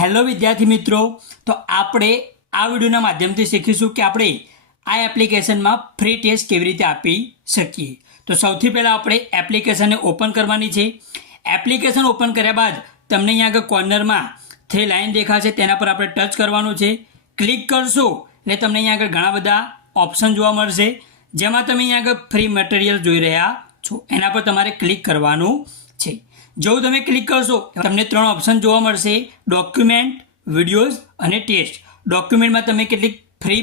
Hello વિદ્યાર્થી મિત્રો. તો આપણે આ વિડીયોના માધ્યમથી શીખીશું કે આપણે આ એપ્લિકેશનમાં ફ્રી ટેસ્ટ કેવી રીતે આપી શકીએ. તો સૌથી પહેલાં આપણે એપ્લિકેશનને ઓપન કરવાની છે. એપ્લિકેશન ઓપન કર્યા બાદ તમને અહીંયા આગળ કોર્નરમાં થ્રી લાઇન દેખાશે. તેના પર આપણે ટચ કરવાનું છે. ક્લિક કરશો એટલે તમને અહીંયા આગળ ઘણા બધા ઓપ્શન જોવા મળશે. જેમાં તમે અહીંયા આગળ ફ્રી મટીરિયલ જોઈ રહ્યા છો. એના પર તમારે ક્લિક કરવાનું જેવું તમે ક્લિક કરશો, તમને ત્રણ ઓપ્શન જોવા મળશે. ડોક્યુમેન્ટ વિડીયોઝ અને ટેસ્ટ ડોક્યુમેન્ટમાં તમે કેટલીક ફ્રી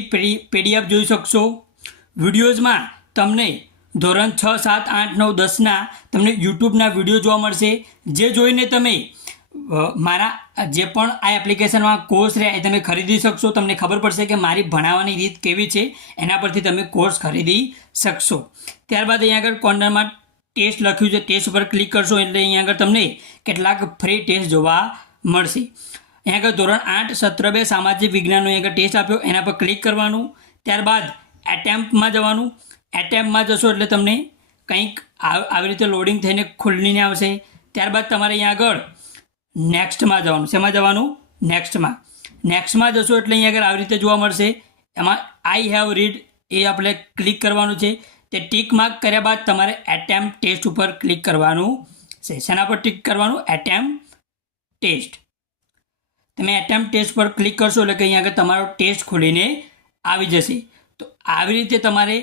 પીડીએફ જોઈ શકશો. વિડીયોઝમાં તમને ધોરણ છ, સાત, આઠ, નવ દસના તમને યુટ્યુબના વીડિયો જોવા મળશે. જે જોઈને તમે મારા જે પણ આ એપ્લિકેશનમાં કોર્સ રહ્યા એ તમે ખરીદી શકશો. તમને ખબર પડશે કે મારી ભણાવવાની રીત કેવી છે. એના પરથી તમે કોર્સ ખરીદી શકશો. ત્યારબાદ અહીંયા આગળ કોર્નરમાં ટેસ્ટ લખ્યું છે. ટેસ્ટ ઉપર ક્લિક કરશો એટલે અહીંયા આગળ તમને કેટલાક ફ્રી ટેસ્ટ જોવા મળશે. અહીંયા આગળ ધોરણ આઠ, સત્ર બે, સામાજિક વિજ્ઞાનનો અહીંયા ટેસ્ટ આપ્યો. એના પર ક્લિક કરવાનું. ત્યારબાદ એટેમ્પમાં જવાનું. એટેમ્પમાં જશો એટલે તમને કંઈક આવી રીતે લોડિંગ થઈને ખુલ્લીને આવશે. ત્યારબાદ તમારે અહીંયા આગળ નેક્સ્ટમાં જવાનું. શેમાં જવાનું? નેક્સ્ટમાં નેક્સ્ટમાં જશો એટલે અહીંયા આગળ આવી રીતે જોવા મળશે. એમાં આઈ હેવ રીડ એ આપણે ક્લિક કરવાનું છે. તે ટીક માર્ક કર્યા બાદ તમારે એટેમ્પ ટેસ્ટ ઉપર ક્લિક કરવાનું છે. શેના પર ટીક કરવાનું? એટેમ્પ ટેસ્ટ તમે એટેમ્પ ટેસ્ટ પર ક્લિક કરશો એટલે કે અહીંયા આગળ તમારો ટેસ્ટ ખોલીને આવી જશે. તો આવી રીતે તમારે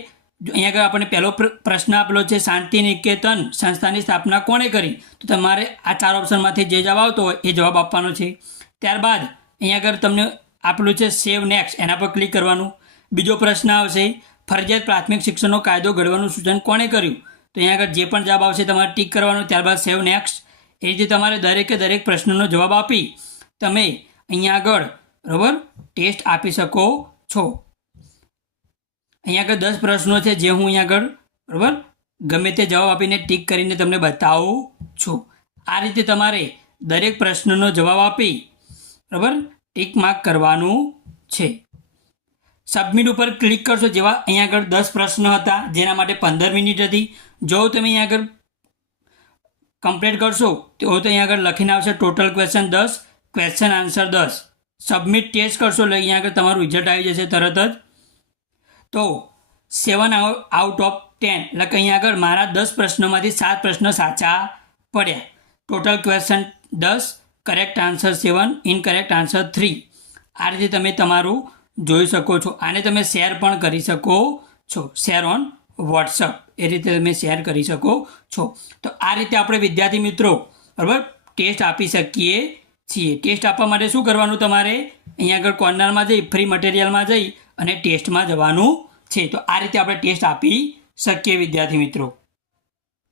અહીંયા આગળ આપણે પહેલો પ્ર- પ્રશ્ન આપેલો છે શાંતિ નિકેતન સંસ્થાની સ્થાપના કોણે કરી? તો તમારે આ ચાર ઓપ્શનમાંથી જે જવાબ આવતો હોય એ જવાબ આપવાનો છે. ત્યારબાદ અહીંયા આગળ તમને આપેલું છે સેવ નેક્સ્ટ એના પર ક્લિક કરવાનું. બીજો પ્રશ્ન આવશે ફરજિયાત પ્રાથમિક શિક્ષણનો કાયદો ઘડવાનું સૂચન કોણે કર્યું? તો અહીંયા આગળ જે પણ જવાબ આવશે તમારે ટીક કરવાનું, ત્યારબાદ સેવ નેક્સ્ટ. એ રીતે તમારે દરેકે દરેક પ્રશ્નનો જવાબ આપી તમે અહીંયા આગળ, બરાબર, ટેસ્ટ આપી શકો છો. અહીંયા આગળ દસ પ્રશ્નો છે જે હું અહીંયા આગળ, બરાબર, ગમે તે જવાબ આપીને ટીક કરીને તમને બતાવું છું. આ રીતે તમારે દરેક પ્રશ્નનો જવાબ આપી, બરાબર, ટીક માર્ક કરવાનું છે. સબમિટ ઉપર ક્લિક કરશો જેવા અહીંયા આગળ દસ પ્રશ્નો હતા, જેના માટે પંદર મિનિટ હતી. જો તમે અહીંયા આગળ કમ્પ્લીટ કરશો, તો તો અહીંયા આગળ લખીને આવશે ટોટલ ક્વેશ્ચન દસ ક્વેશ્ચન આન્સર દસ. સબમિટ ટેસ્ટ કરશો એટલે અહીંયા આગળ તમારું રિઝલ્ટ આવી જશે તરત જ. તો સેવન આઉટ ઓફ ટેન એટલે કે અહીંયા આગળ મારા દસ પ્રશ્નોમાંથી સાત પ્રશ્નો સાચા પડ્યા. ટોટલ ક્વેશ્ચન દસ correct answer seven incorrect answer three આ રીતે તમે તમારું જોઈ શકો છો. આને તમે શેર પણ કરી શકો છો. શેર ઓન વોટ્સઅપ એ રીતે તમે શેર કરી શકો છો. તો આ રીતે આપણે વિદ્યાર્થી મિત્રો, બરાબર ટેસ્ટ આપી શકીએ છીએ. ટેસ્ટ આપવા માટે શું કરવાનું તમારે? અહીંયા આગળ કોર્નરમાં જઈ ફ્રી મટીરિયલમાં જઈ અને ટેસ્ટમાં જવાનું છે. તો આ રીતે આપણે ટેસ્ટ આપી શકીએ વિદ્યાર્થી મિત્રો.